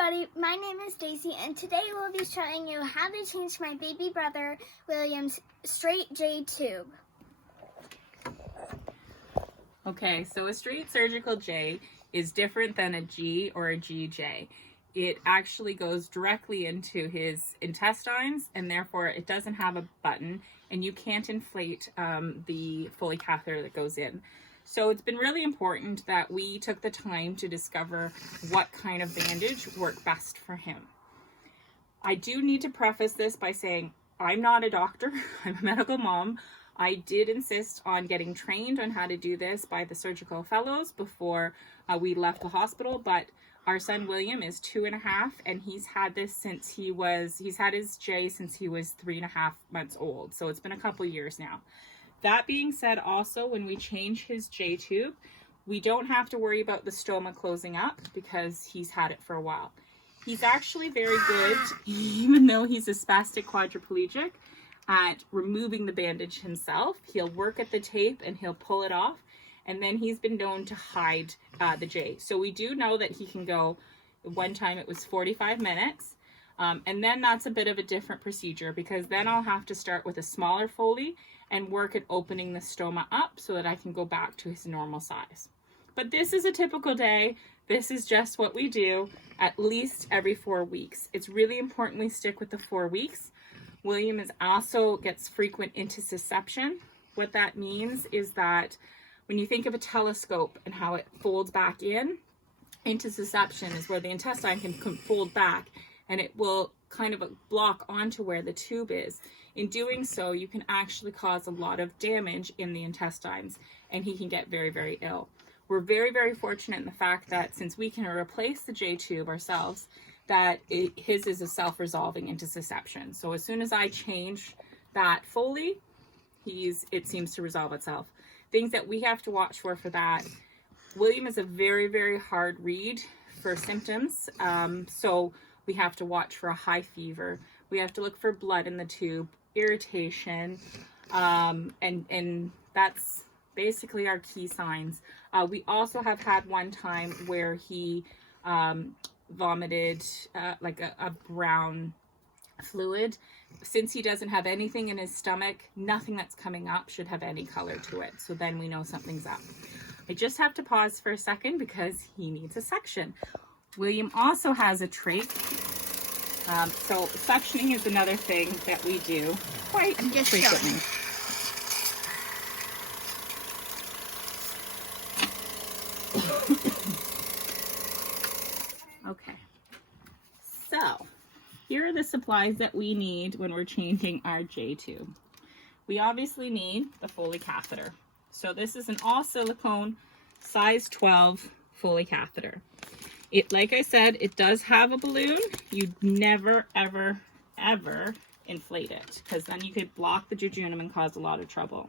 everybody, my name is Daisy, and today we'll be showing you how to change my baby brother William's straight J tube. Okay, so a straight surgical J is different than a G or a GJ. It actually goes directly into his intestines, and therefore it doesn't have a button, and you can't inflate the Foley catheter that goes in. So it's been really important that we took the time to discover what kind of bandage worked best for him. I do need to preface this by saying I'm not a doctor, I'm a medical mom. I did insist on getting trained on how to do this by the surgical fellows before we left the hospital, but our son William is 2.5, and he's had this since he's had his J since he was 3.5 months old. So it's been a couple years now. That being said, also when we change his J tube, we don't have to worry about the stoma closing up because he's had it for a while. He's actually very good, even though he's a spastic quadriplegic, at removing the bandage himself. He'll work at the tape and he'll pull it off, and then he's been known to hide the J. So we do know that he can go, one time it was 45 minutes, and then that's a bit of a different procedure because then I'll have to start with a smaller Foley and work at opening the stoma up so that I can go back to his normal size. But this is a typical day. This is just what we do at least every 4 weeks. It's really important we stick with the 4 weeks. William also gets frequent intussusception. What that means is that when you think of a telescope and how it folds back in, intussusception is where the intestine can fold back and it will kind of block onto where the tube is. In doing so, you can actually cause a lot of damage in the intestines, and he can get very, very ill. We're very, very fortunate in the fact that since we can replace the J tube ourselves, that his is a self-resolving intussusception. So as soon as I change that Foley, it seems to resolve itself. Things that we have to watch for that. William is a very, very hard read for symptoms. So we have to watch for a high fever. We have to look for blood in the tube, irritation, and that's basically our key signs. We also have had one time where he vomited like a brown fluid. Since he doesn't have anything in his stomach, nothing that's coming up should have any color to it. So then we know something's up. I just have to pause for a second because he needs a section. William also has a trach. So suctioning is another thing that we do quite frequently. Okay, so here are the supplies that we need when we're changing our J tube. We obviously need the Foley catheter. So this is an all silicone size 12 Foley catheter. Like I said, it does have a balloon. You never, ever, ever inflate it because then you could block the jejunum and cause a lot of trouble.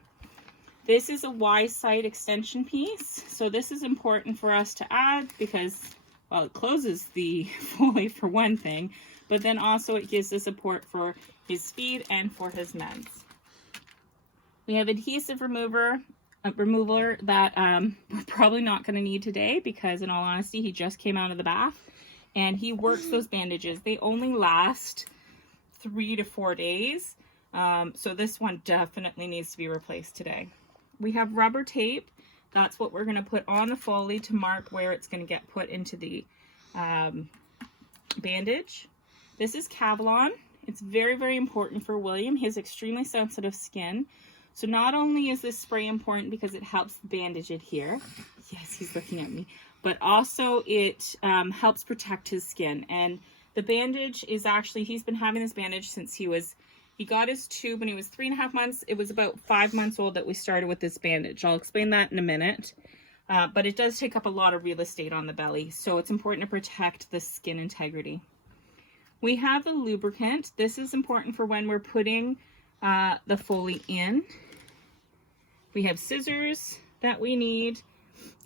This is a Y-side extension piece. So this is important for us to add because, well, it closes the Foley for one thing, but then also it gives the support for his feed and for his meds. We have adhesive remover that we're probably not going to need today because in all honesty he just came out of the bath and he works those bandages. They only last 3 to 4 days, so this one definitely needs to be replaced today. We have rubber tape. That's what we're going to put on the Foley to mark where it's going to get put into the bandage. This is Kevlar. It's very, very important for William. He has extremely sensitive skin. So not only is this spray important because it helps the bandage adhere, yes, he's looking at me, but also it helps protect his skin. And the bandage is actually, he's been having this bandage since he got his tube when he was 3.5 months. It was about 5 months old that we started with this bandage. I'll explain that in a minute. But it does take up a lot of real estate on the belly, so it's important to protect the skin integrity. We have the lubricant. This is important for when we're putting the Foley in. We have scissors that we need,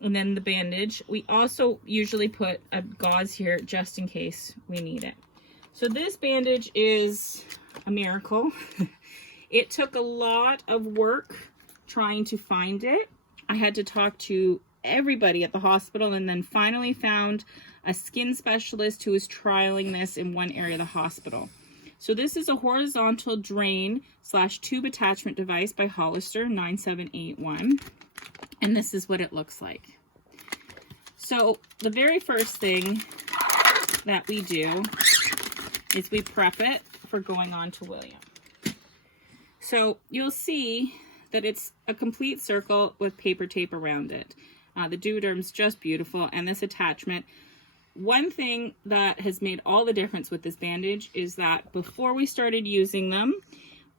and then the bandage. We also usually put a gauze here just in case we need it. So this bandage is a miracle. It took a lot of work trying to find it. I had to talk to everybody at the hospital and then finally found a skin specialist who is trialing this in one area of the hospital. So this is a horizontal drain / tube attachment device by Hollister 9781. And this is what it looks like. So the very first thing that we do is we prep it for going on to William. So you'll see that it's a complete circle with paper tape around it. The Duoderm's just beautiful, and this attachment. One thing that has made all the difference with this bandage is that before we started using them,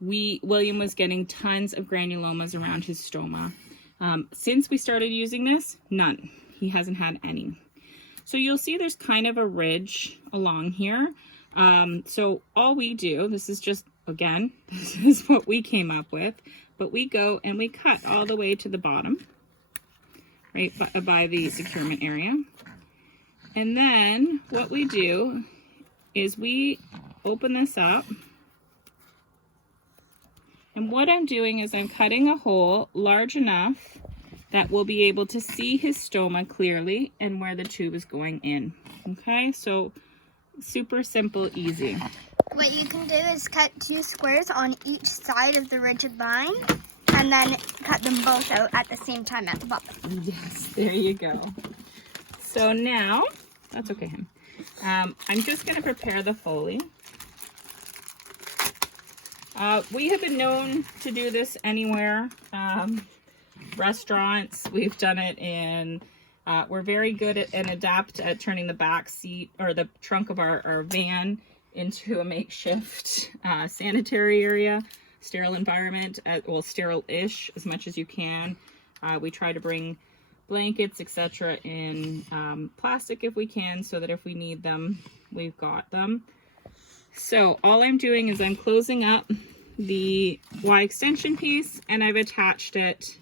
William was getting tons of granulomas around his stoma. Since we started using this, none. He hasn't had any. So you'll see there's kind of a ridge along here. So all we do, this is just, again, this is what we came up with, but we go and we cut all the way to the bottom, right by the securement area. And then what we do is we open this up. And what I'm doing is I'm cutting a hole large enough that we'll be able to see his stoma clearly and where the tube is going in. Okay, so super simple, easy. What you can do is cut 2 squares on each side of the rigid line and then cut them both out at the same time at the bottom. Yes, there you go. So now, that's okay, him. I'm just going to prepare the Foley. We have been known to do this anywhere. Restaurants, we've done it in, we're very good at and adept at turning the back seat or the trunk of our van into a makeshift sanitary area, sterile environment, well, sterile-ish as much as you can. We try to bring blankets, etc. in plastic if we can, so that if we need them, we've got them. So all I'm doing is I'm closing up the Y extension piece and I've attached it,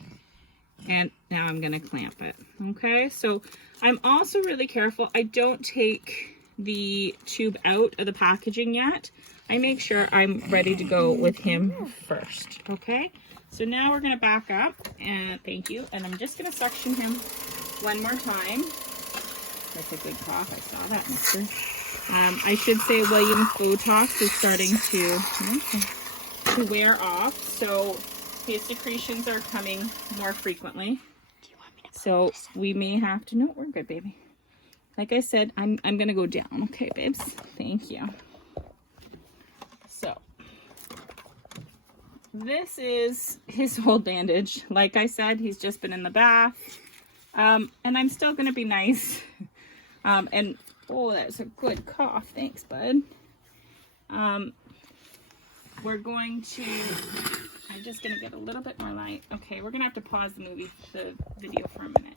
and now I'm going to clamp it. Okay, so I'm also really careful. I don't take the tube out of the packaging yet. I make sure I'm ready to go with him first. Okay, so now we're going to back up, and thank you, and I'm just going to suction him one more time. That's a good cough. I saw that, mister. I should say William's Botox is starting to wear off, so his secretions are coming more frequently. Do you want me to So we may have to, no, we're good, baby. Like I said, I'm going to go down. Okay, babes. Thank you. So this is his old bandage. Like I said, he's just been in the bath. And I'm still going to be nice. And, oh, that's a good cough. Thanks, bud. We're going to, I'm just going to get a little bit more light. Okay, we're going to have to pause the video for a minute.